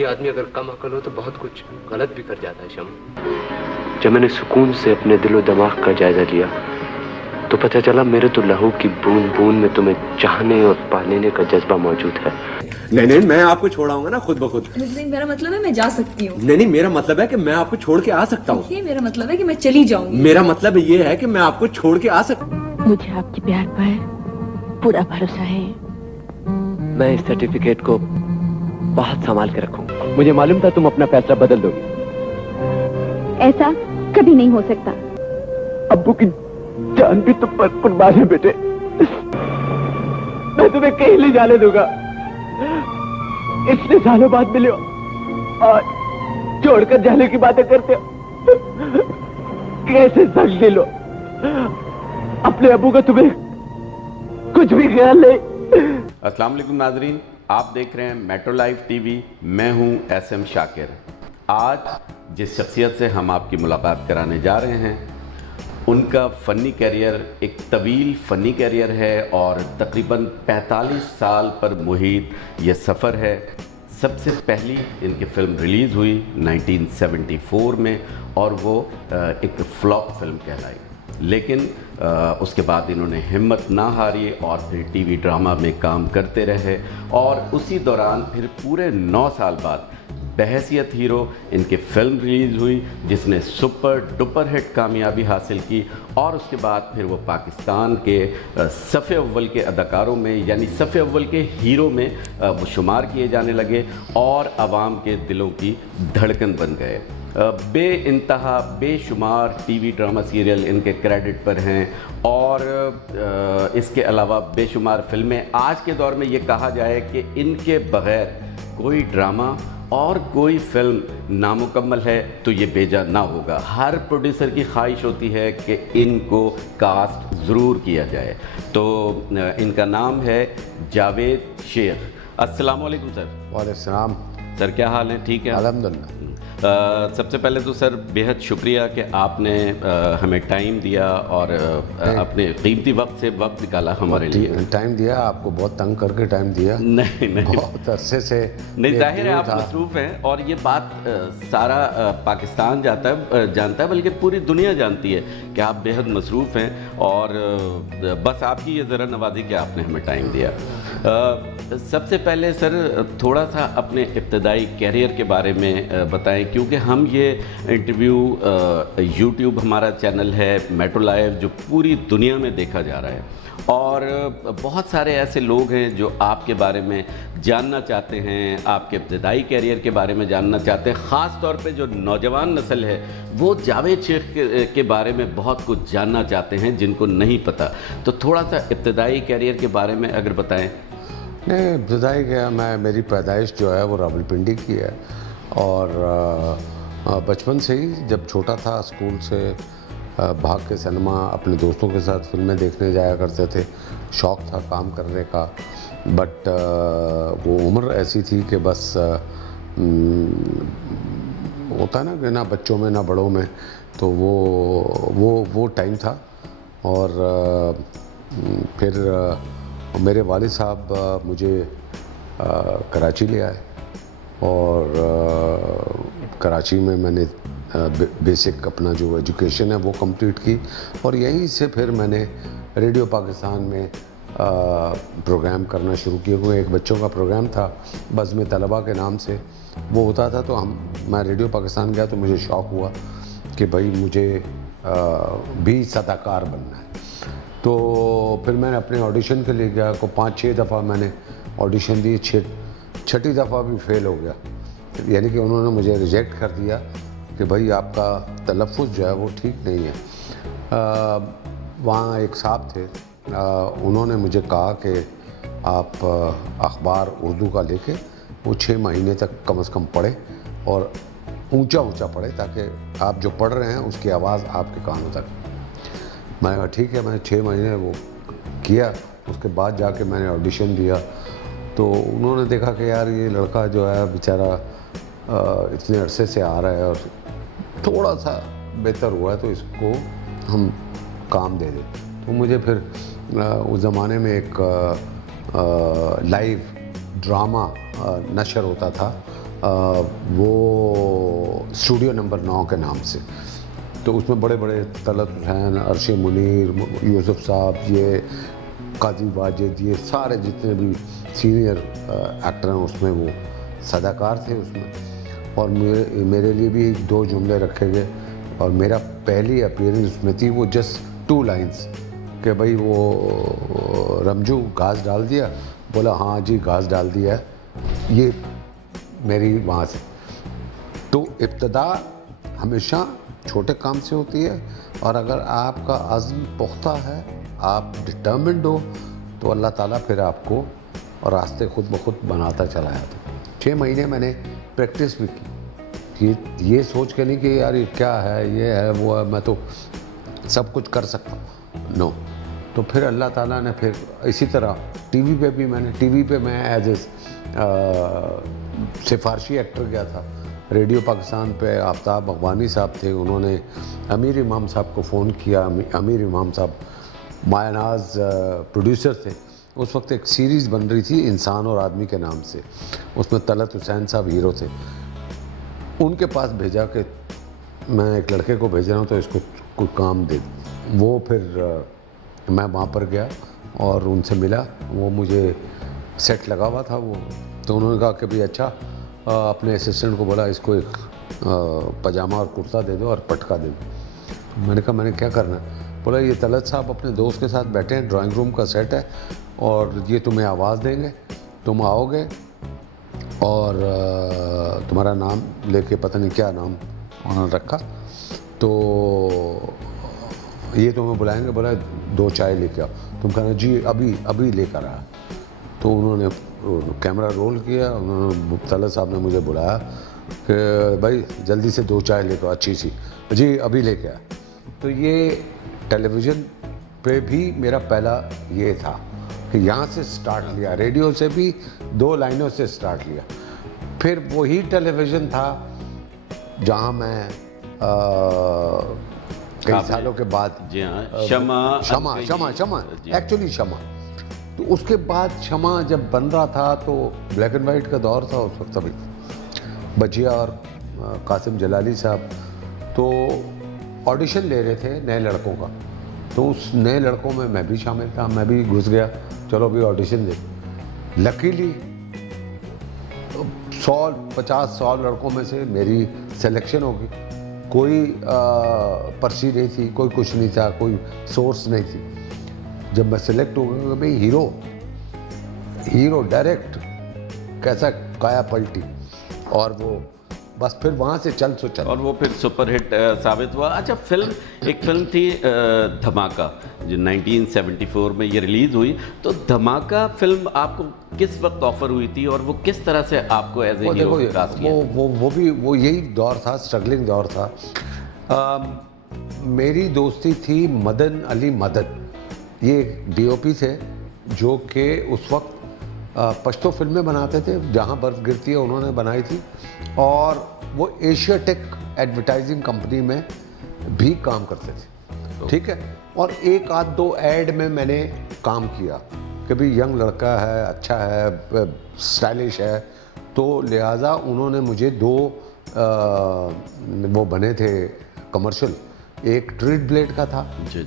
बाकी आदमी अगर कम अकल हो तो बहुत कुछ गलत भी कर जाता है शम्मा। जब मैंने सुकून से अपने दिलो दिमाग का जायजा लिया तो पता चला मेरे तो लहू की बूंद बूंद में तुम्हें चाहने और पालेने का जज्बा मौजूद है। नहीं नहीं, मैं आपको छोड़ाऊंगा ना खुद ब खुद। मेरा मतलब है मैं जा सकती हूँ। नहीं नहीं, मेरा मतलब है कि मैं आपको छोड़ के आ सकता हूँ। मेरा मतलब है कि मैं चली जाऊंगी। मेरा मतलब ये है कि मैं आपको छोड़ के आ सकता। मुझे आपके प्यार पर पूरा भरोसा है। मैं इस सर्टिफिकेट को बहुत संभाल के रखूंगा। मुझे मालूम था तुम अपना फैसला बदल दोगे। ऐसा कभी नहीं हो सकता। अब्बू की जान भी तुम पर कुर्बान है बेटे। मैं तुम्हें कहीं ले जाने दूंगा। इतने सालों बाद मिले हो और छोड़कर जाने की बातें करते हो। कैसे सच दिल हो। अपने अब्बू का तुम्हें कुछ भी ख्याल नहीं। अस्सलाम वालेकुम नाजरीन, आप देख रहे हैं मेट्रो लाइव टीवी। मैं हूं एसएम शाकिर। आज जिस शख्सियत से हम आपकी मुलाकात कराने जा रहे हैं उनका फ़नी कैरियर एक तवील फ़नी कैरियर है और तकरीबन 45 साल पर मुहित ये सफ़र है। सबसे पहली इनकी फ़िल्म रिलीज़ हुई 1974 में और वो एक फ्लॉप फिल्म कहलाई। लेकिन उसके बाद इन्होंने हिम्मत ना हारी और फिर टीवी ड्रामा में काम करते रहे और उसी दौरान फिर पूरे 9 साल बाद बहैसियत हीरो इनकी फ़िल्म रिलीज़ हुई जिसने सुपर डुपर हिट कामयाबी हासिल की और उसके बाद फिर वो पाकिस्तान के सफ़े अव्वल के अदाकारों में यानी सफ़े अव्वल के हीरो में वो शुमार किए जाने लगे और आवाम के दिलों की धड़कन बन गए। बेइंतहा बेशुमार टीवी ड्रामा सीरियल इनके क्रेडिट पर हैं और इसके अलावा बेशुमार फिल्में। आज के दौर में ये कहा जाए कि इनके बग़ैर कोई ड्रामा और कोई फिल्म नामुकम्मल है तो ये बेजा ना होगा। हर प्रोड्यूसर की ख्वाहिश होती है कि इनको कास्ट ज़रूर किया जाए। तो इनका नाम है जावेद शेख। अस्सलाम वालेकुम सर। वालेकुम सलाम। सर क्या हाल है? ठीक है अल्हम्दुलिल्लाह। सबसे पहले तो सर बेहद शुक्रिया कि आपने हमें टाइम दिया और अपने कीमती वक्त से वक्त निकाला हमारे लिए। टाइम दिया आपको, बहुत तंग करके टाइम दिया। नहीं बहुत अरसे से नहीं, जाहिर है आप मसरूफ़ हैं और ये बात सारा पाकिस्तान जानता है बल्कि पूरी दुनिया जानती है कि आप बेहद मसरूफ़ हैं और बस आपकी ये ज़रा नवाजी कि आपने हमें टाइम दिया। सबसे पहले सर थोड़ा सा अपने इब्तदाई कैरियर के बारे में बताएं क्योंकि हम ये इंटरव्यू यूट्यूब हमारा चैनल है मेट्रो लाइव जो पूरी दुनिया में देखा जा रहा है और बहुत सारे ऐसे लोग हैं जो आपके बारे में जानना चाहते हैं, आपके इब्तदाई कैरियर के बारे में जानना चाहते हैं। ख़ास तौर पे जो नौजवान नस्ल है वो जावेद शेख के बारे में बहुत कुछ जानना चाहते हैं जिनको नहीं पता। तो थोड़ा सा इब्तदाई कैरियर के बारे में अगर बताएं। नहीं, इब्तदाई क्या, मेरी पैदाइश जो है वो रावलपिंडी की है और बचपन से ही जब छोटा था स्कूल से भाग के सिनेमा अपने दोस्तों के साथ फिल्में देखने जाया करते थे। शौक़ था काम करने का, बट वो उम्र ऐसी थी कि बस होता ना कि ना बच्चों में ना बड़ों में, तो वो टाइम था। और फिर मेरे वालिद साहब मुझे कराची ले आए और कराची में मैंने बेसिक अपना जो एजुकेशन है वो कंप्लीट की और यहीं से फिर मैंने रेडियो पाकिस्तान में प्रोग्राम करना शुरू किया। वो एक बच्चों का प्रोग्राम था बज़्म तलबा के नाम से, वो होता था। तो मैं रेडियो पाकिस्तान गया तो मुझे शौक़ हुआ कि भाई मुझे भी सदाकार बनना है। तो फिर मैंने अपने ऑडिशन के लिए गया को 5-6 दफ़ा मैंने ऑडिशन दी, छठी दफ़ा भी फेल हो गया। यानी कि उन्होंने मुझे रिजेक्ट कर दिया कि भाई आपका तलफ़्फ़ुज़ जो है वो ठीक नहीं है। वहाँ एक साहब थे, उन्होंने मुझे कहा कि आप अखबार उर्दू का लेके वो 6 महीने तक कम से कम पढ़ें और ऊंचा ऊंचा पढ़ें ताकि आप जो पढ़ रहे हैं उसकी आवाज़ आपके कानों तक। मैंने कहा ठीक है, मैंने 6 महीने वो किया। उसके बाद जाके मैंने ऑडिशन दिया तो उन्होंने देखा कि यार ये लड़का जो है बेचारा इतने अरसे से आ रहा है और थोड़ा सा बेहतर हुआ है तो इसको हम काम दे दें। तो मुझे फिर उस ज़माने में एक लाइव ड्रामा नशर होता था वो स्टूडियो नंबर 9 के नाम से। तो उसमें बड़े बड़े तलत हुसैन, अरशे मुनीर, यूसुफ साहब, ये काजी वाजिद, ये सारे जितने भी सीनियर एक्टर हैं उसमें वो सदाकार थे उसमें। और मेरे लिए भी 2 जुमले रखे गए और मेरा पहली अपीयरेंस उसमें थी वो जस्ट 2 लाइंस कि भाई वो रमजू घास डाल दिया, बोला हाँ जी घास डाल दिया है, ये मेरी वहाँ से। तो इब्तदा हमेशा छोटे काम से होती है और अगर आपका अज़्म पुख्ता है, आप डिटर्मिन्ड हो, तो अल्लाह ताला फिर आपको और रास्ते खुद ब खुद बनाता चला जाता। 6 महीने मैंने प्रैक्टिस भी की, ये सोच के नहीं कि यार ये क्या है, ये है वो है, मैं तो सब कुछ कर सकता हूँ, नो। तो फिर अल्लाह ताला ने फिर इसी तरह टीवी पे भी टीवी पे मैं एज ए सिफारशी एक्टर गया था। रेडियो पाकिस्तान पे आफ्ताब अगवानी साहब थे, उन्होंने अमीर इमाम साहब को फ़ोन किया। अमीर इमाम साहब मायानाज प्रोड्यूसर थे। उस वक्त एक सीरीज़ बन रही थी इंसान और आदमी के नाम से, उसमें तलत हुसैन साहब हीरो थे। उनके पास भेजा कि मैं एक लड़के को भेज रहा हूँ तो इसको कोई काम दे दो। वो फिर मैं वहाँ पर गया और उनसे मिला, वो मुझे सेट लगा हुआ था वो। तो उन्होंने कहा कि भाई अच्छा, अपने असिस्टेंट को बोला इसको एक पजामा और कुर्ता दे दो और पटका दे दो। मैंने कहा मैंने क्या करना है? बोला ये तलत साहब अपने दोस्त के साथ बैठे हैं, ड्राइंग रूम का सेट है और ये तुम्हें आवाज़ देंगे, तुम आओगे और तुम्हारा नाम लेके, पता नहीं क्या नाम उन्होंने रखा, तो ये तुम्हें बुलाएंगे, बोला 2 चाय लेके आओ। तुम कहना जी अभी लेकर आया। तो उन्होंने कैमरा रोल किया, उन्होंने तलत साहब ने मुझे बुलाया कि भाई जल्दी से 2 चाय लेकर, अच्छी सी, जी अभी लेके आया। तो ये टेलीविज़न पे भी मेरा पहला ये था कि यहाँ से स्टार्ट लिया, रेडियो से भी 2 लाइनों से स्टार्ट लिया। फिर वही टेलीविज़न था जहाँ मैं कई सालों के बाद, जी हाँ, शमा एक्चुअली शमा। तो उसके बाद शमा जब बन रहा था तो ब्लैक एंड वाइट का दौर था उस वक्त। अभी बजिया और कासिम जलाली साहब तो ऑडिशन ले रहे थे नए लड़कों का, तो उस नए लड़कों में मैं भी शामिल था, मैं भी घुस गया, चलो अभी ऑडिशन दे। लकीली 150 लड़कों में से मेरी सिलेक्शन होगी। कोई पर्ची नहीं थी, कोई कुछ नहीं था, कोई सोर्स नहीं थी। जब मैं सिलेक्ट हो गया भाई हीरो डायरेक्ट कैसा काया पलटी, और वो बस फिर वहाँ से चल और वो फिर सुपरहिट साबित हुआ। अच्छा, एक फिल्म थी धमाका जो 1974 में ये रिलीज़ हुई। तो धमाका फिल्म आपको किस वक्त ऑफर हुई थी और वो किस तरह से आपको एज ए हीरो कास्ट किया? वो यही दौर था, स्ट्रगलिंग दौर था। मेरी दोस्ती थी मदन अली मदन, ये डीओपी थे जो कि उस वक्त पश्तो फिल्में बनाते थे, जहाँ बर्फ़ गिरती है उन्होंने बनाई थी, और वो एशियाटेक एडवर्टाइजिंग कंपनी में भी काम करते थे, ठीक है। और 1-2 ऐड में मैंने काम किया कि भाई यंग लड़का है, अच्छा है, स्टाइलिश है, तो लिहाजा उन्होंने मुझे 2 वो बने थे कमर्शियल, एक ट्रीट ब्लेड का था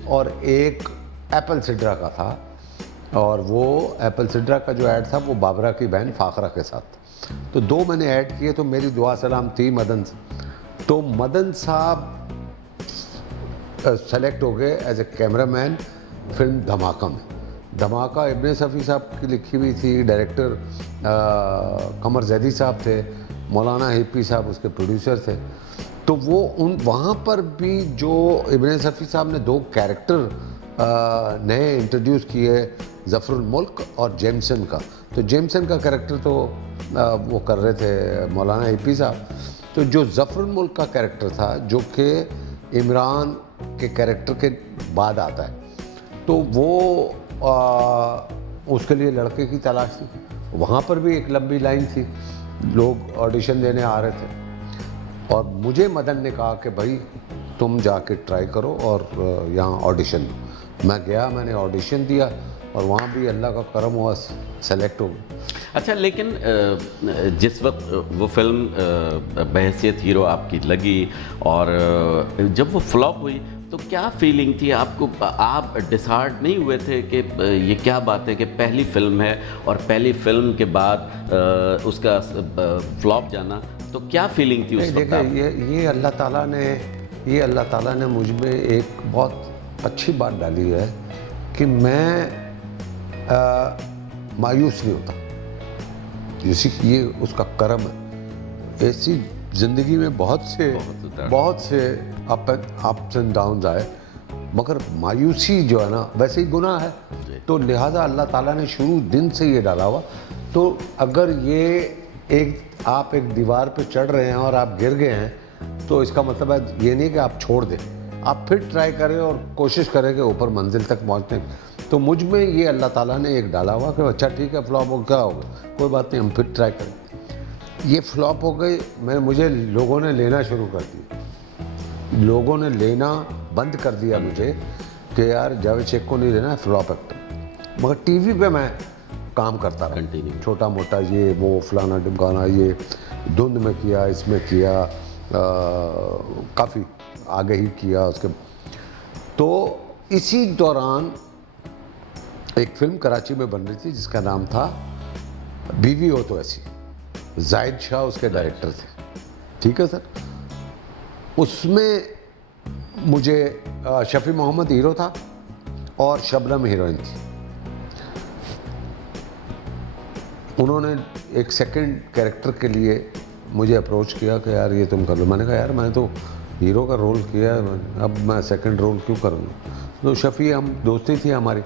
और एक एप्पल सिड्रा का था। और वो एप्पल सिड्रा का जो ऐड था वो बाबरा की बहन फाखरा के साथ। तो 2 मैंने ऐड किए, तो मेरी दुआ सलाम थी मदन से। तो मदन साहब सेलेक्ट हो गए एज ए कैमरामैन फिल्म धमाका में। धमाका इब्ने सफ़ी साहब की लिखी हुई थी, डायरेक्टर कमर जैदी साहब थे, मौलाना हिप्पी साहब उसके प्रोड्यूसर थे। तो वो वहाँ पर भी जो इब्ने सफ़ी साहब ने 2 कैरेक्टर नए इंट्रोड्यूस किए, ज़फ़रुल मुल्क और जेमसन का। तो जेमसन का कैरेक्टर तो वो कर रहे थे मौलाना हिप्पी साहब। तो जो ज़फ़रुल मुल्क का कैरेक्टर था, जो कि इमरान के कैरेक्टर के बाद आता है, तो वो उसके लिए लड़के की तलाश थी। वहाँ पर भी एक लंबी लाइन थी, लोग ऑडिशन देने आ रहे थे, और मुझे मदन ने कहा कि भाई तुम जाके ट्राई करो और यहाँ ऑडिशन दो। मैं गया, मैंने ऑडिशन दिया और वहाँ भी अल्लाह का करम हुआ, सेलेक्ट हो गया। अच्छा, लेकिन जिस वक्त वो फिल्म बहैसियत हीरो आपकी लगी और जब वो फ्लॉप हुई तो क्या फीलिंग थी आपको? आप डिसहार्ट नहीं हुए थे कि ये क्या बात है कि पहली फिल्म है और पहली फिल्म के बाद उसका फ्लॉप जाना, तो क्या फीलिंग थी उस वक्त? देखिए, ये अल्लाह ताला ने मुझ में एक बहुत अच्छी बात डाली है कि मैं मायूस नहीं होता। ये उसका कर्म है। ऐसी ज़िंदगी में बहुत से अप्स एंड डाउन्स आए, मगर मायूसी जो है ना वैसे ही गुनाह है। तो लिहाजा अल्लाह ताला ने शुरू दिन से ये डाला हुआ। तो अगर आप एक दीवार पे चढ़ रहे हैं और आप गिर गए हैं तो इसका मतलब है ये नहीं कि आप छोड़ दें, आप फिर ट्राई करें और कोशिश करें कि ऊपर मंजिल तक पहुँचते। तो मुझ में ये अल्लाह ताला ने एक डाला हुआ कि अच्छा ठीक है, फ्लॉप हो क्या होगा, कोई बात नहीं, हम फिर ट्राई करें। ये फ्लॉप हो गई, मुझे लोगों ने लेना शुरू कर दिया। लोगों ने लेना बंद कर दिया मुझे कि यार जावेद शेख को नहीं लेना, फ्लॉप एक्टर। मगर टीवी पे मैं काम करता रहा कंटिन्यू, छोटा मोटा ये वो फलाना ढिमकाना, ये धुंध में किया, इसमें किया, काफ़ी आगे ही किया उसके। तो इसी दौरान एक फिल्म कराची में बन रही थी जिसका नाम था बीवी हो तो ऐसी, जाहिद शाह उसके डायरेक्टर थे, ठीक है सर। उसमें मुझे शफी मोहम्मद हीरो था और शबनम हीरोइन थी। उन्होंने एक सेकंड कैरेक्टर के लिए मुझे अप्रोच किया कि यार ये तुम कर लो। मैंने कहा यार मैंने तो हीरो का रोल किया है, अब मैं सेकंड रोल क्यों करूँगा। तो शफी, हम दोस्ती थी हमारी,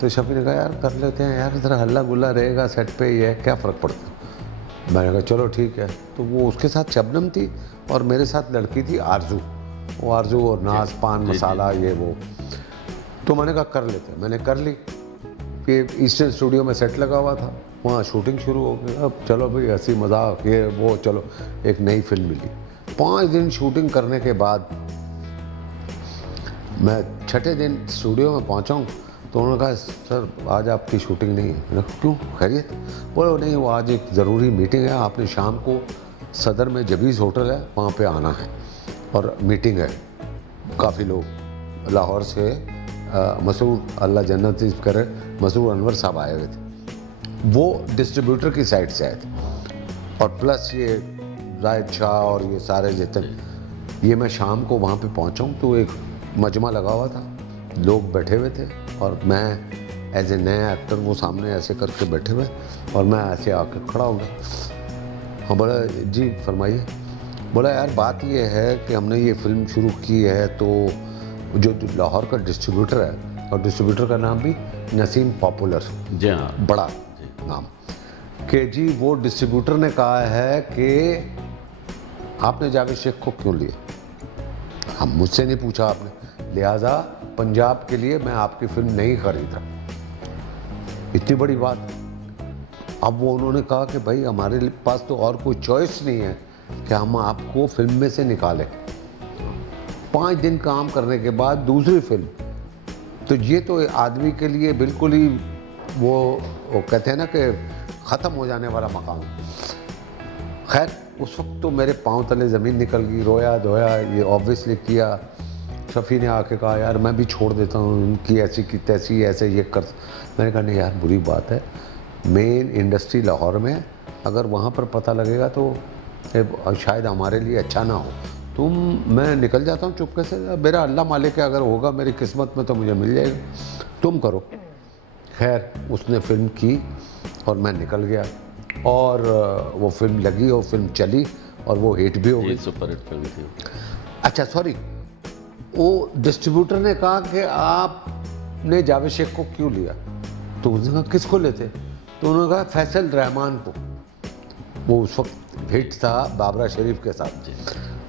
तो शफी ने कहा यार कर लेते हैं यार, ज़रा हल्ला गुल्ला रहेगा सेट पे, ये क्या फ़र्क पड़ता। मैंने कहा चलो ठीक है। तो वो उसके साथ शबनम थी और मेरे साथ लड़की थी आरजू। वो आरजू और नाज पान मसाला ये वो। तो मैंने कहा कर लेते हैं, मैंने कर ली। फिर ईस्टर्न स्टूडियो में सेट लगा हुआ था, वहाँ शूटिंग शुरू हो गई। अब चलो भाई हंसी मजाक ये वो, चलो एक नई फिल्म मिली। 5 दिन शूटिंग करने के बाद मैं 6ठे दिन स्टूडियो में पहुँचा हूँ तो उन्होंने कहा सर आज आपकी शूटिंग नहीं है। मैंने कहा क्यों, खैरियत? बोलो नहीं, वो आज एक ज़रूरी मीटिंग है, आपने शाम को सदर में जबीज़ होटल है वहाँ पे आना है और मीटिंग है। काफ़ी लोग लाहौर से मसूर, अल्लाह जन्नत नसीब करे, मसूर अनवर साहब आए हुए थे, वो डिस्ट्रीब्यूटर की साइड से आए थे, और प्लस ये जाहिद शाह और ये सारे जितने। ये मैं शाम को वहाँ पे पहुँचा हूँ तो एक मजमा लगा हुआ था, लोग बैठे हुए थे और मैं एज ए नया एक्टर वो सामने ऐसे करके बैठे हुए और मैं ऐसे आकर खड़ा हो गया। हाँ, बोला जी फरमाइए। बोला यार बात ये है कि हमने ये फिल्म शुरू की है तो जो लाहौर का डिस्ट्रीब्यूटर है, और डिस्ट्रीब्यूटर का नाम भी नसीम पॉपुलर, जी हाँ, बड़ा नाम, कि जी वो डिस्ट्रीब्यूटर ने कहा है कि आपने जावेद शेख को क्यों लिया। हम मुझसे नहीं पूछा आपने, लिहाजा पंजाब के लिए मैं आपकी फिल्म नहीं खरीद रहा। इतनी बड़ी बात। अब वो उन्होंने कहा कि भाई हमारे पास तो और कोई चॉइस नहीं है कि हम आपको फिल्म में से निकालें। 5 दिन काम करने के बाद दूसरी फिल्म, तो ये तो आदमी के लिए बिल्कुल ही वो कहते हैं ना कि ख़त्म हो जाने वाला मकाम। खैर उस वक्त तो मेरे पाँव तले ज़मीन निकल गई, रोया धोया, ये ऑब्वियसली किया। शफ़ी ने आके कहा यार मैं भी छोड़ देता हूँ, उनकी ऐसी की तैसी, ऐसे ये कर। मैंने कहा नहीं यार बुरी बात है, मेन इंडस्ट्री लाहौर में, अगर वहाँ पर पता लगेगा तो शायद हमारे लिए अच्छा ना हो। मैं निकल जाता हूँ चुपके से, मेरा अल्लाह मालिक है, अगर होगा मेरी किस्मत में तो मुझे मिल जाएगा, तुम करो। खैर उसने फिल्म की और मैं निकल गया और वो फिल्म लगी और फिल्म चली और वो हिट भी हो गई, सुपर हिट फिल्म थी। अच्छा सॉरी, वो डिस्ट्रीब्यूटर ने कहा कि आपने जावेद शेख को क्यों लिया, तो उसने कहा किसको लेते, तो उन्होंने कहा फैसल रहमान को। वो उस वक्त हिट था बाबरा शरीफ के साथ।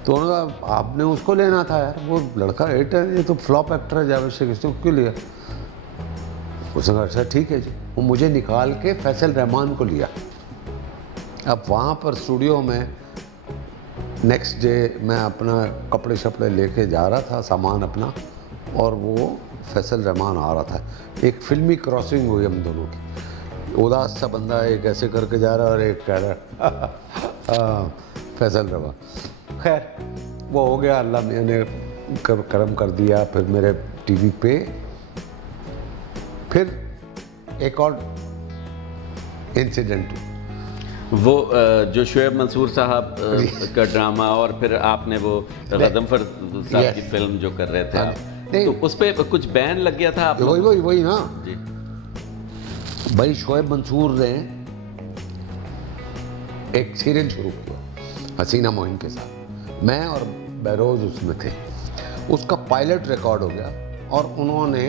तो उन्होंने कहा आपने उसको लेना था यार, वो लड़का हिट है, ये तो फ्लॉप एक्टर है जावेद शेख, इसको क्यों लिया। उसने कहा अच्छा ठीक है जी। वो मुझे निकाल के फैसल रहमान को लिया। अब वहाँ पर स्टूडियो में नेक्स्ट डे मैं अपना कपड़े शपड़े लेके जा रहा था, सामान अपना, और वो फैसल रहमान आ रहा था। एक फिल्मी क्रॉसिंग हुई हम दोनों की। उदास सा बंदा एक ऐसे करके जा रहा है और एक कह रहा फैसल रवा। खैर वो हो गया, अल्लाह मियां ने करम कर दिया। फिर मेरे टीवी पे फिर एक और इंसिडेंट, वो जो शोएब मंसूर साहब का ड्रामा, और फिर आपने वो गज़नफ़र साहब की फिल्म जो कर रहे थे आप, तो उस पर कुछ बैन लग गया था आप लोग? वही ना जी। भाई शोएब मंसूर ने एक सीरियल शुरू किया हसीना मोइन के साथ, मैं और बहरोज उसमें थे। उसका पायलट रिकॉर्ड हो गया और उन्होंने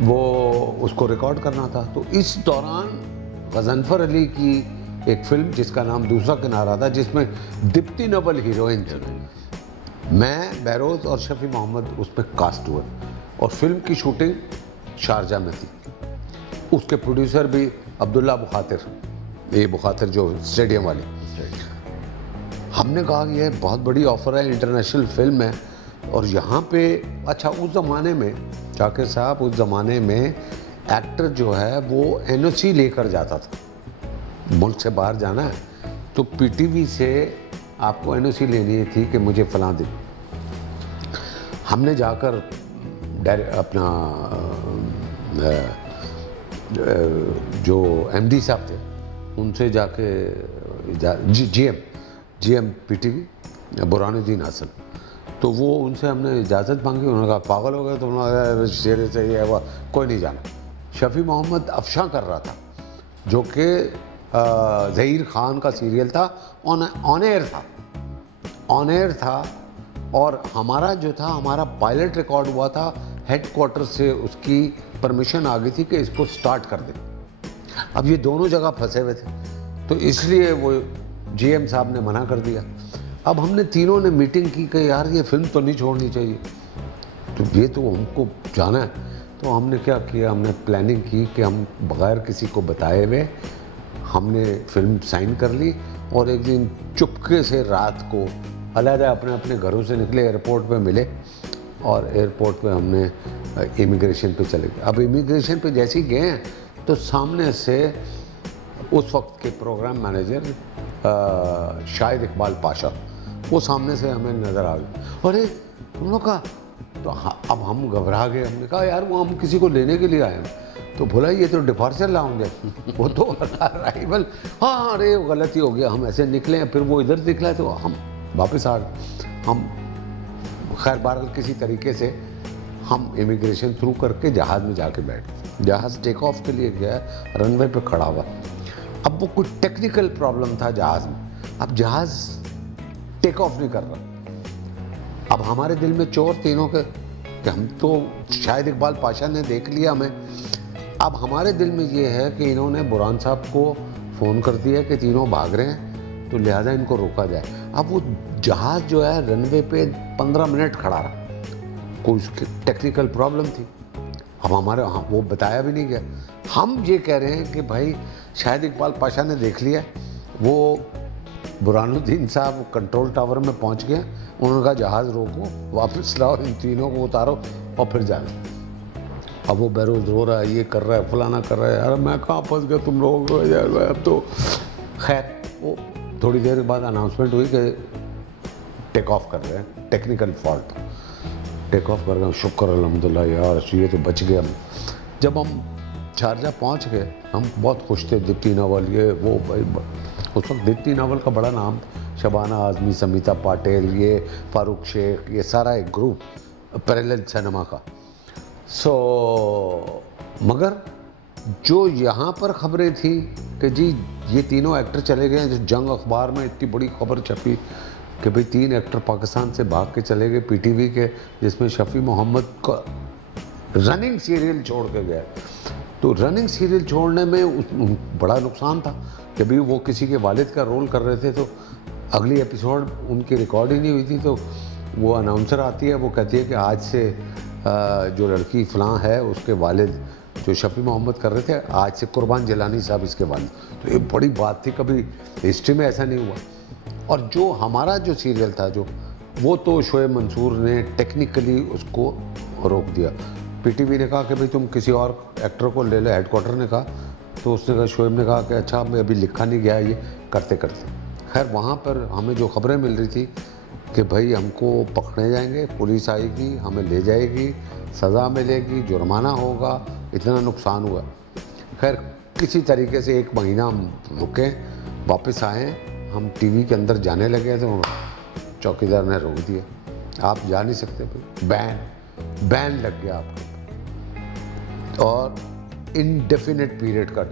वो उसको रिकॉर्ड करना था। तो इस दौरान गज़नफ़र अली की एक फिल्म जिसका नाम दूसरा किनारा था, जिसमें दीप्ति नवल हीरोइन थी, मैं, बहरोज और शफी मोहम्मद उसमें कास्ट हुए और फिल्म की शूटिंग शारजा में थी। उसके प्रोड्यूसर भी अब्दुल्ला बुखातिर, ये बुखातिर जो स्टेडियम वाली। हमने कहा कि यह बहुत बड़ी ऑफर है, इंटरनेशनल फिल्म है और यहाँ पे अच्छा उस ज़माने में शाकिर साहब, उस ज़माने में एक्टर जो है वो एनओसी लेकर जाता था। मुल्क से बाहर जाना है तो पीटीवी से आपको एनओसी लेनी थी कि मुझे फलां दिन। हमने जाकर अपना जो एमडी साहब थे उनसे जाके जीएम पीटीवी बुरहानुद्दीन हसन, तो वो उनसे हमने इजाज़त मांगी। उन्होंने कहा पागल हो गए तो उन्होंने शेर से ये हुआ, कोई नहीं जाना। शफी मोहम्मद अफशां कर रहा था जो कि ज़हीर खान का सीरियल था, ऑन एयर था और हमारा जो था, हमारा पायलट रिकॉर्ड हुआ था, हेडक्वार्टर से उसकी परमिशन आ गई थी कि इसको स्टार्ट कर दें। अब ये दोनों जगह फंसे हुए थे तो इसलिए वो जीएम साहब ने मना कर दिया। अब हमने तीनों ने मीटिंग की कि यार ये फिल्म तो नहीं छोड़नी चाहिए, तो ये तो हमको जाना है। तो हमने क्या किया, हमने प्लानिंग की कि हम बग़ैर किसी को बताए हुए हमने फिल्म साइन कर ली और एक दिन चुपके से रात को अलग अपने अपने घरों से निकले, एयरपोर्ट पे मिले और एयरपोर्ट पे हमने इमिग्रेशन पे चले गए। अब इमिग्रेशन पे जैसे ही गए तो सामने से उस वक्त के प्रोग्राम मैनेजर शाहिद इकबाल पाशा, वो सामने से हमें नज़र आ गए। अरे तुम लोग का, तो अब हम घबरा गए। हमने कहा यार वो हम किसी को लेने के लिए आए हैं। तो बोला ये तो डिपार्चर लाउंज है। वो तो अराइवल, हाँ अरे गलती हो गया, हम ऐसे निकले। फिर वो इधर निकला तो हम वापस आ गए। हम खैर बहरहाल किसी तरीके से हम इमिग्रेशन थ्रू करके जहाज़ में जाके बैठ। जहाज़ टेक ऑफ के लिए गया, रनवे पे खड़ा हुआ। अब वो कुछ टेक्निकल प्रॉब्लम था जहाज़ में, अब जहाज़ टेक ऑफ नहीं कर रहा। अब हमारे दिल में चोर तीनों के कि हम तो शाहिद इकबाल पाशा ने देख लिया हमें। अब हमारे दिल में ये है कि इन्होंने बुरहान साहब को फ़ोन कर दिया कि तीनों भाग रहे हैं तो लिहाजा इनको रोका जाए। अब वो जहाज़ जो है रनवे पे 15 मिनट खड़ा रहा, कोई उसकी टेक्निकल प्रॉब्लम थी। अब हमारे वो बताया भी नहीं गया। हम ये कह रहे हैं कि भाई शाहिद इकबाल पाशा ने देख लिया, वो बुरहानुद्दीन साहब कंट्रोल टावर में पहुंच गए। उन्होंने कहा जहाज़ रोको, वापस लाओ, इन तीनों को उतारो और फिर जाना। अब वो बहरोज रो रहा है, ये कर रहा है, फलाना कर रहा है। यार मैं कहाँ फंस गया तुम लोगों को यार। अब तो खैर वो थोड़ी देर बाद अनाउंसमेंट हुई कि टेक ऑफ कर रहे हैं, टेक्निकल फॉल्ट, टेक ऑफ कर रहे हैं। शुक्र अल्हम्दुलिल्लाह यार, ये तो बच गए हम। जब हम शारजा पहुंच गए हम बहुत खुश थे। दीप्ति नवल, ये वो भाई, उस वक्त दीप्ति नवल का बड़ा नाम, शबाना आज़मी, समीता पाटिल, ये फारूक शेख, ये सारा एक ग्रुप पैरेलल सिनेमा का। मगर जो यहाँ पर खबरें थी कि जी ये तीनों एक्टर चले गए हैं, जो जंग अखबार में इतनी बड़ी खबर छपी कि भाई 3 एक्टर पाकिस्तान से भाग के चले गए पीटीवी के, जिसमें शफी मोहम्मद का रनिंग सीरियल छोड़ के गया। तो रनिंग सीरियल छोड़ने में बड़ा नुकसान था कि भाई वो किसी के वालिद का रोल कर रहे थे, तो अगली एपिसोड उनकी रिकॉर्ड ही नहीं हुई थी। तो वो अनाउंसर आती है, वो कहती है कि आज से जो लड़की फ़लाँ है उसके वालिद जो शफी मोहम्मद कर रहे थे, आज से कुर्बान जिलानी साहब इसके वालिद। तो ये बड़ी बात थी, कभी हिस्ट्री में ऐसा नहीं हुआ। और जो हमारा जो सीरियल था जो, वो तो शोएब मंसूर ने टेक्निकली उसको रोक दिया। पीटीवी ने कहा कि भाई तुम किसी और एक्टर को ले लो, हेडक्वार्टर ने कहा तो उसने कहा, शोएब ने कहा कि अच्छा मैं अभी लिखा नहीं गया ये करते करते। खैर वहाँ पर हमें जो खबरें मिल रही थी कि भाई हमको पकड़े जाएंगे, पुलिस आएगी, हमें ले जाएगी, सज़ा मिलेगी, जुर्माना होगा, इतना नुकसान हुआ। खैर किसी तरीके से 1 महीना हम रुके, वापस आए, हम टीवी के अंदर जाने लगे तो चौकीदार ने रोक दिया, आप जा नहीं सकते भाई, बैन लग गया आपको, और इनडेफिनेट पीरियड का,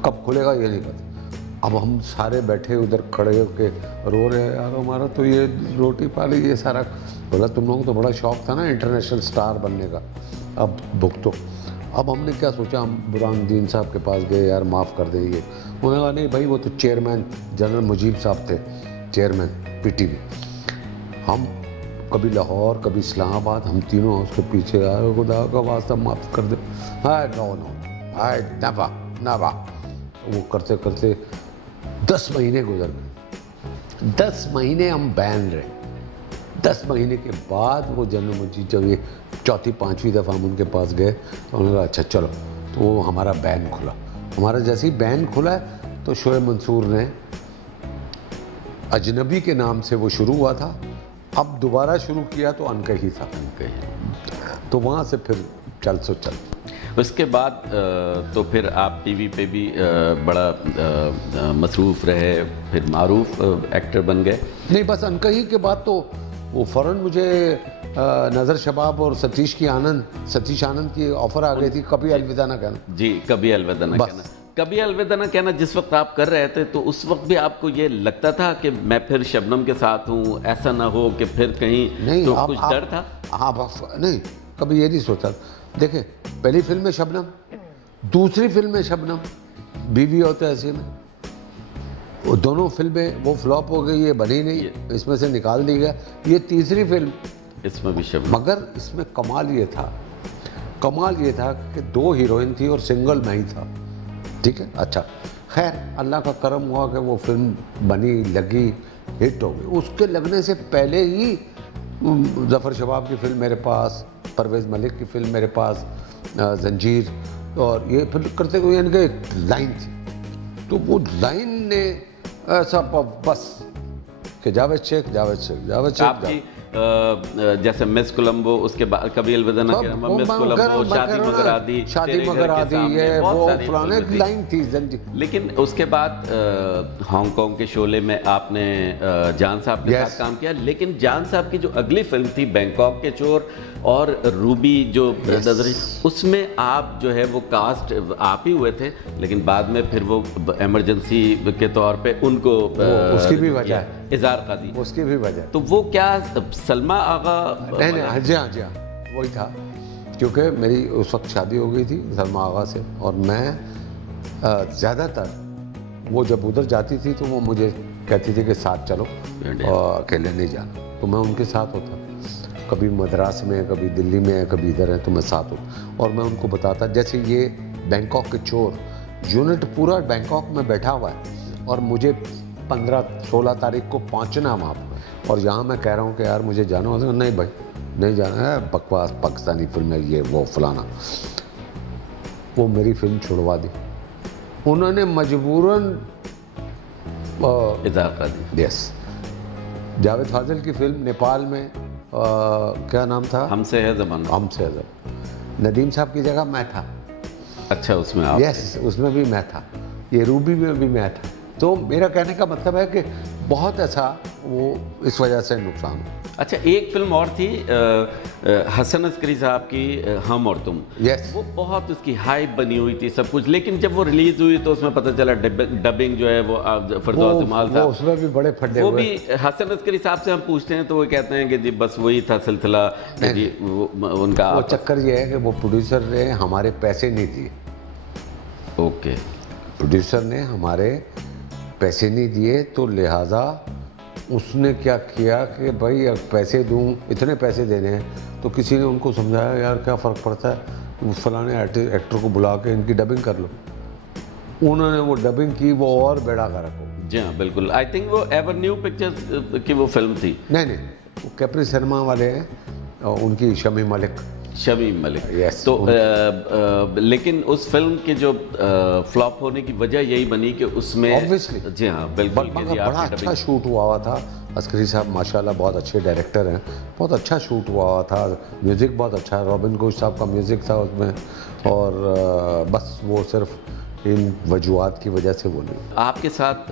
कब खुलेगा ये नहीं पता। अब हम सारे बैठे उधर खड़े होके रो रहे हैं, यार हमारा तो ये रोटी पाली ये सारा। बोला तुम लोगों को तो बड़ा शौक था ना इंटरनेशनल स्टार बनने का, अब भुगतो। अब हमने क्या सोचा, हम बुरहानुद्दीन साहब के पास गए, यार माफ़ कर दे ये। उन्होंने कहा नहीं भाई वो तो चेयरमैन जनरल मुजीब साहब थे, चेयरमैन पीटीवी। हम कभी लाहौर कभी इस्लामाबाद, हम तीनों उसके पीछे आए, खुदा का वास्ता माफ़ कर दे, हाय नो हाय नवा। वो करते करते 10 महीने गुजर गए, 10 महीने हम बैन रहे। 10 महीने के बाद वो जनरल मुजीब जब ये 4-5वीं दफ़ा हम उनके पास गए तो उन्होंने कहा अच्छा चलो, तो वो हमारा बैन खुला। हमारा जैसे ही बैन खुला है तो शोएब मंसूर ने अजनबी के नाम से वो शुरू हुआ था, अब दोबारा शुरू किया तो अनकही था, तो वहाँ से फिर चल सो चल। उसके बाद तो फिर आप टीवी पे भी बड़ा मसरूफ़ रहे, फिर मारूफ एक्टर बन गए। नहीं बस अनकही के बाद तो वो फ़ौरन मुझे नज़र शबाब और सतीश आनंद की ऑफ़र आ गई थी, कभी अलविदा ना कहना। जी, कभी अलविदा ना कहना। कभी अलविदा ना कहना जिस वक्त आप कर रहे थे तो उस वक्त भी आपको ये लगता था कि मैं फिर शबनम के साथ हूँ, ऐसा ना हो कि फिर कहीं नहीं, तो कुछ डर था? हाँ नहीं, कभी ये नहीं सोचा। देखें पहली फिल्म में शबनम, दूसरी फिल्म में शबनम, बीवी होते हसीन, वो दोनों फिल्में वो फ्लॉप हो गई, ये बनी नहीं, इसमें से निकाल दी गया। ये तीसरी फिल्म, इसमें भी शबनम। मगर इसमें कमाल ये था कि 2 हीरोइन थी और सिंगल मैं ही था, ठीक है। अच्छा खैर अल्लाह का करम हुआ कि वो फिल्म बनी, लगी, हिट हो गई। उसके लगने से पहले ही ज़फ़र शबाब की फिल्म मेरे पास, परवेज़ मलिक की फिल्म मेरे पास, जंजीर, और ये फिल्म करते हुए इनके एक लाइन थी, तो वो लाइन ने ऐसा बस कि जावेद शेख आपकी जैसे मिस कोलंबो, उसके बाद कभी अलविदा ना कहना, मिस कोलंबो, शादी मगर आदि, ये वो पुराने लाइन थी जंजीर। लेकिन उसके बाद हांगकांग के शोले में आपने जान साहब के साथ काम किया, लेकिन जान साहब की जो अगली फिल्म थी बैंकॉक के चोर और रूबी जो उसमें आप जो है वो कास्ट आप ही हुए थे, लेकिन बाद में फिर वो इमरजेंसी के तौर पे उनको उसकी भी वजह है, इज़ार कादी, उसकी भी वजह। तो वो क्या सलमा आगा? नहीं, जी हाँ वही था, क्योंकि मेरी उस वक्त शादी हो गई थी सलमा आगा से, और मैं ज़्यादातर वो जब उधर जाती थी तो वो मुझे कहती थी कि साथ चलो, और अकेले नहीं जाना, तो मैं उनके साथ होता। कभी मद्रास में, कभी दिल्ली में, कभी इधर है, तो मैं साथ हूँ। और मैं उनको बताता, जैसे ये बैंकॉक के चोर यूनिट पूरा बैंकॉक में बैठा हुआ है और मुझे 15-16 तारीख को पहुँचना वहाँ पर, और यहाँ मैं कह रहा हूँ कि यार मुझे जाना होगा। नहीं भाई नहीं जाना है, बकवास पाकिस्तानी फिल्म है ये वो फलाना। वो मेरी फिल्म छुड़वा दी उन्होंने मजबूरन। यस, जावेद फाजिल की फिल्म नेपाल में क्या नाम था? हमसे है ज़माना। हमसे है ज़माना। नदीम साहब की जगह मैं था। अच्छा, उसमें आप? यस, उसमें भी मैं था, ये रूबी में भी मैं था। तो मेरा कहने का मतलब है कि बहुत ऐसा वो इस वजह से नुकसान हुआ। अच्छा, एक फिल्म और थी हसन अस्करी साहब की, हम और तुम। यस, वो बहुत उसकी हाइप बनी हुई थी सब कुछ, लेकिन जब वो रिलीज हुई तो उसमें पता चला डबिंग जो है वो फरदौस जमाल साहब, उसमें भी बड़े फड्डे वो भी हसन अस्करी साहब से हम पूछते हैं तो वो कहते हैं कि जी बस वही था सिलसिला, जी उनका वो चक्कर ये है कि वो प्रोड्यूसर ने हमारे पैसे नहीं दिए। ओके, प्रोड्यूसर ने हमारे पैसे नहीं दिए, तो लिहाजा उसने क्या किया कि भाई अब पैसे दूं, इतने पैसे देने हैं, तो किसी ने उनको समझाया यार क्या फ़र्क पड़ता है, फलाने एक्टर को बुला के इनकी डबिंग कर लो। उन्होंने वो डबिंग की, वो और बेड़ा गर्क हो। जी हाँ बिल्कुल, आई थिंक वो एवर न्यू पिक्चर्स की वो फिल्म थी। नहीं, वो कैप्री सिनेमा वाले हैं, उनकी शमी मलिक, शमीम मलिक। Yes, तो लेकिन उस फिल्म के जो फ्लॉप होने की वजह यही बनी कि उसमें Obviously। जी हाँ बिल्कुल कि जी, बड़ा आपकी अच्छा dubbing- शूट हुआ था। अस्करी साहब माशाल्लाह बहुत अच्छे डायरेक्टर हैं, बहुत अच्छा शूट हुआ था, म्यूज़िक बहुत अच्छा है, रॉबिन घोष साहब का म्यूज़िक था उसमें, और बस वो सिर्फ इन वजूहात की वजह से वो नहीं। आपके साथ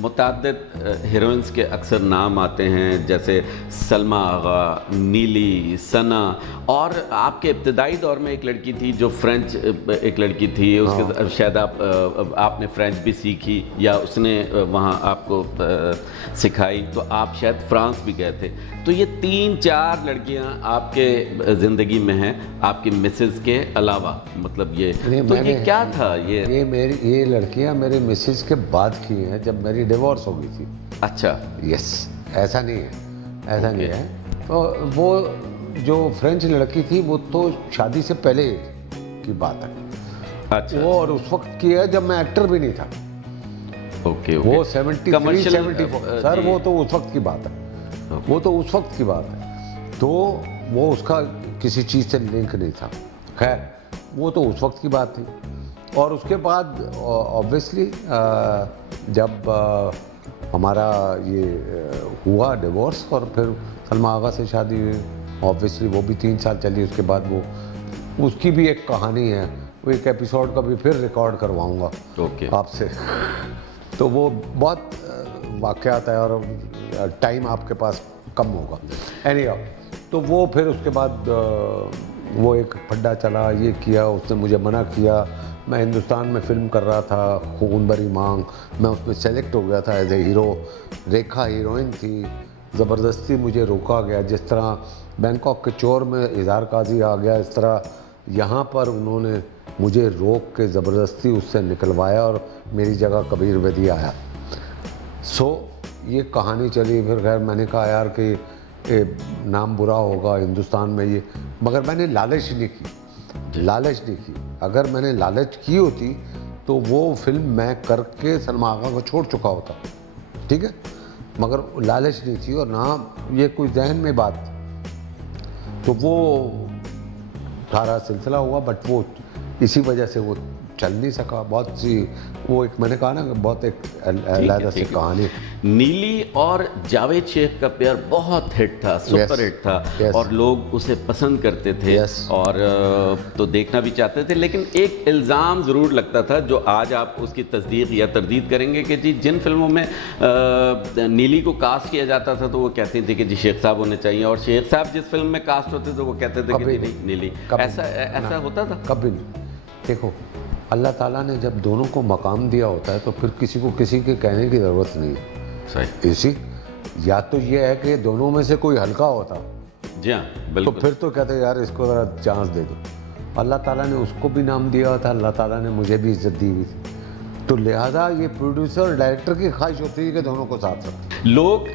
मुतअद्दिद हीरोइंस के अक्सर नाम आते हैं, जैसे सलमा आगा, नीली, सना, और आपके इब्तदाई दौर में एक लड़की थी जो फ्रेंच एक लड़की थी, उसके शायद आपने फ्रेंच भी सीखी या उसने वहाँ आपको सिखाई, तो आप शायद फ्रांस भी गए थे। तो ये 3-4 लड़कियाँ आपके ज़िंदगी में हैं आपकी मिसेस के अलावा, मतलब ये तो ये क्या था? ये लड़कियां मेरे मिसेज के बाद की हैं, जब मेरी डिवोर्स हो गई थी। अच्छा। यस, ऐसा नहीं है, ऐसा नहीं है। तो वो जो फ्रेंच लड़की थी वो तो शादी से पहले की बात है। अच्छा। वो और उस वक्त की है जब मैं एक्टर भी नहीं था। ओके। वो 73-74 सर, वो तो उस वक्त की बात है, वो तो उस वक्त की बात है। तो वो उसका किसी चीज़ से लिंक नहीं था। खैर, वो तो उस वक्त की बात थी। और उसके बाद ऑब्वियसली जब हमारा ये हुआ डिवोर्स और फिर सलमा आगा से शादी हुई, ऑब्वियसली वो भी 3 साल चली। उसके बाद वो उसकी भी एक कहानी है, वो एक एपिसोड का भी फिर रिकॉर्ड करवाऊंगा आपसे। तो वो बहुत वाक़यात है और टाइम आपके पास कम होगा। एनीहाउ, तो वो फिर उसके बाद वो एक फड्डा चला, ये किया, उसने मुझे मना किया। मैं हिंदुस्तान में फ़िल्म कर रहा था, खून भरी मांग, मैं उसमें सेलेक्ट हो गया था as a hero. Rekha heroine थी, ज़बरदस्ती मुझे रोका गया। जिस तरह बैंकॉक के चोर में इज़हार काजी आ गया, इस तरह यहाँ पर उन्होंने मुझे रोक के ज़बरदस्ती उससे निकलवाया और मेरी जगह कबीर बेदी आया। सो ये कहानी चली। फिर खैर मैंने कहा यार कि नाम बुरा होगा हिंदुस्तान में ये, मगर मैंने लालच नहीं की, लालच नहीं की। अगर मैंने लालच की होती तो वो फिल्म मैं करके सलमा आगा को छोड़ चुका होता, ठीक है, मगर लालच नहीं थी और ना ये कोई जहन में बात थी। तो वो सारा सिलसिला हुआ, बट वो इसी वजह से वो चल नहीं सका। बहुत सी वो एक मैंने कहा ना बहुत एक अलग सी कहानी। नीली और जावेद शेख का पेयर बहुत हिट था, सुपर हिट था, और लोग उसे पसंद करते थे और तो देखना भी चाहते थे। लेकिन एक इल्ज़ाम ज़रूर लगता था जो आज आप उसकी तस्दीक या तरदीद करेंगे कि जी जिन फिल्मों में नीली को कास्ट किया जाता था तो वो कहते थे कि जी शेख साहब होने चाहिए, और शेख साहब जिस फिल्म में कास्ट होते थे वो कहते थे कि नहीं नीली। ऐसा होता था? कभी नहीं। देखो, अल्लाह ताला ने जब दोनों को मकाम दिया होता है तो फिर किसी को किसी के कहने की ज़रूरत नहीं है। सही। इसी या तो ये है कि दोनों में से कोई हल्का होता, जी हाँ बिल्कुल, तो फिर तो कहते यार इसको ज़रा चांस दे दो। अल्लाह ताला ने उसको भी नाम दिया हुआ था, अल्लाह ताला ने मुझे भी इज्जत दी हुई थी, तो लिहाजा ये प्रोड्यूसर डायरेक्टर की ख्वाहिश होती है कि दोनों को साथ रखें। लोग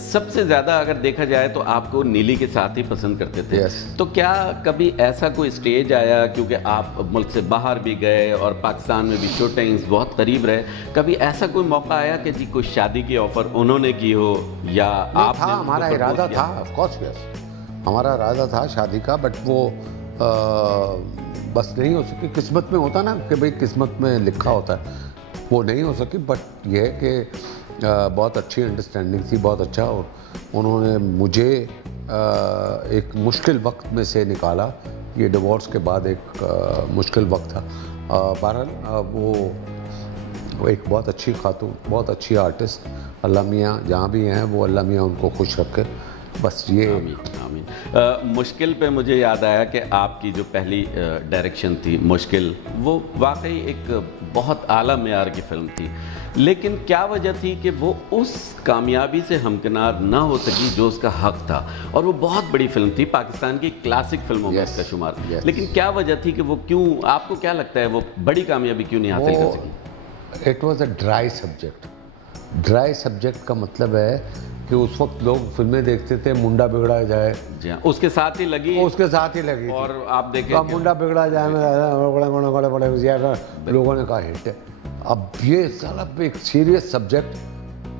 सबसे ज़्यादा अगर देखा जाए तो आपको नीली के साथ ही पसंद करते थे। तो क्या कभी ऐसा कोई स्टेज आया, क्योंकि आप मुल्क से बाहर भी गए और पाकिस्तान में भी शूटिंग्स बहुत करीब रहे, कभी ऐसा कोई मौका आया कि जी कोई शादी की ऑफ़र उन्होंने की हो या आप? हमारा इरादा था, ऑफ कोर्स यस, हमारा इरादा था शादी का, बट वो बस नहीं हो सकी। किस्मत में होता ना कि भाई किस्मत में लिखा होता है, वो नहीं हो सकी। बट यह है कि बहुत अच्छी अंडरस्टैंडिंग थी, बहुत अच्छा, और उन्होंने मुझे एक मुश्किल वक्त में से निकाला। ये डिवोर्स के बाद एक मुश्किल वक्त था। बहरहाल वो एक बहुत अच्छी खातून, बहुत अच्छी आर्टिस्ट, अल्लाह मियाँ जहाँ भी हैं वो अल्लाह मियाँ उनको खुश रखे, बस ये। आमीन। मुश्किल पे मुझे याद आया कि आपकी जो पहली डायरेक्शन थी मुश्किल, वो वाकई एक बहुत आला मेयार की फिल्म थी, लेकिन क्या वजह थी कि वो उस कामयाबी से हमकिनार ना हो सकी जो उसका हक था, और वो बहुत बड़ी फिल्म थी, पाकिस्तान की क्लासिक फिल्मों में उसका शुमार। लेकिन क्या वजह थी कि वो क्यों, आपको क्या लगता है वो बड़ी कामयाबी क्यों नहीं हासिल कर सकी? It was a dry subject. Dry subject का मतलब है कि उस वक्त लोग फिल्में देखते थे मुंडा बिगड़ा जाए, जी हाँ, उसके साथ ही लगी, उसके साथ ही लगी, और आप देखें मुंडा बिगड़ा जाए में लोगों ने कहा हिट है। अब ये साला एक सीरियस सब्जेक्ट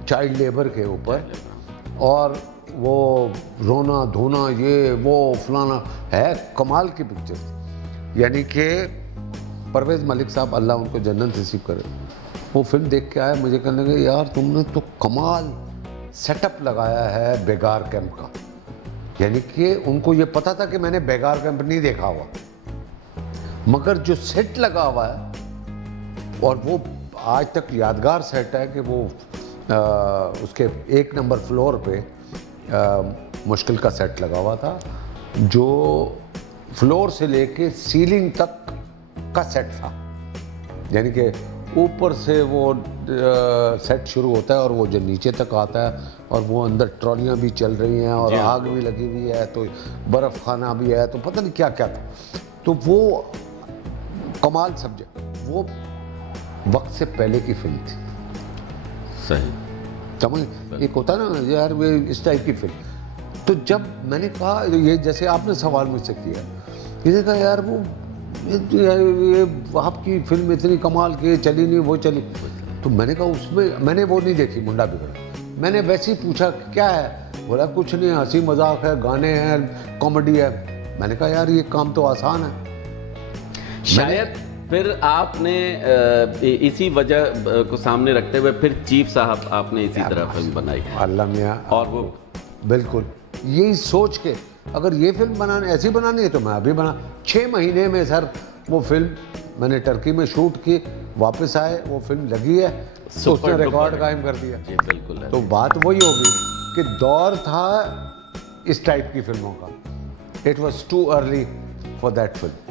चाइल्ड लेबर के ऊपर, और वो रोना धोना ये वो फलाना है, कमाल की पिक्चर थी। यानी कि परवेज़ मलिक साहब, अल्लाह उनको जन्नत नसीब करे, वो फिल्म देख के आया, मुझे कहने लगे यार तुमने तो कमाल सेटअप लगाया है बेगार कैंप का। यानी कि उनको ये पता था कि मैंने बेगार कैंप नहीं देखा हुआ, मगर जो सेट लगा हुआ है और वो आज तक यादगार सेट है कि वो उसके 1 नंबर फ्लोर पे मुश्किल का सेट लगा हुआ था, जो फ्लोर से लेके सीलिंग तक का सेट था। यानी कि ऊपर से वो सेट शुरू होता है और वो जो नीचे तक आता है और वो अंदर ट्रॉलियाँ भी चल रही हैं और आग भी लगी हुई है, तो बर्फ़ खाना भी है, तो पता नहीं क्या क्या था। तो वो कमाल सब्जेक्ट, वो वक्त से पहले की फिल्म थी। सही समझ, एक होता है ना यार वे इस टाइप की फिल्म। तो जब मैंने कहा, ये जैसे आपने सवाल मुझसे किया, मैंने कहा यार वो ये आपकी फिल्म इतनी कमाल की चली नहीं, वो चली, तो मैंने कहा उसमें मैंने वो नहीं देखी मुंडा बिगड़ा। मैंने वैसे ही पूछा क्या है, बोला कुछ नहीं, हंसी मजाक है, गाने हैं, कॉमेडी है। मैंने कहा यार ये काम तो आसान है। शायद फिर आपने इसी वजह को सामने रखते हुए फिर चीफ साहब आपने इसी तरह फिल्म बनाई, अल्लाह मियाँ, और वो बिल्कुल यही सोच के अगर ये फिल्म बनाने ऐसी बनानी है तो मैं अभी बना। 6 महीने में सर वो फिल्म मैंने टर्की में शूट की, वापस आए, वो फिल्म लगी है, तो उसने रिकॉर्ड कायम कर दिया। जी बिल्कुल है। तो बात वही होगी कि दौर था इस टाइप की फिल्मों का। It was too early for that film.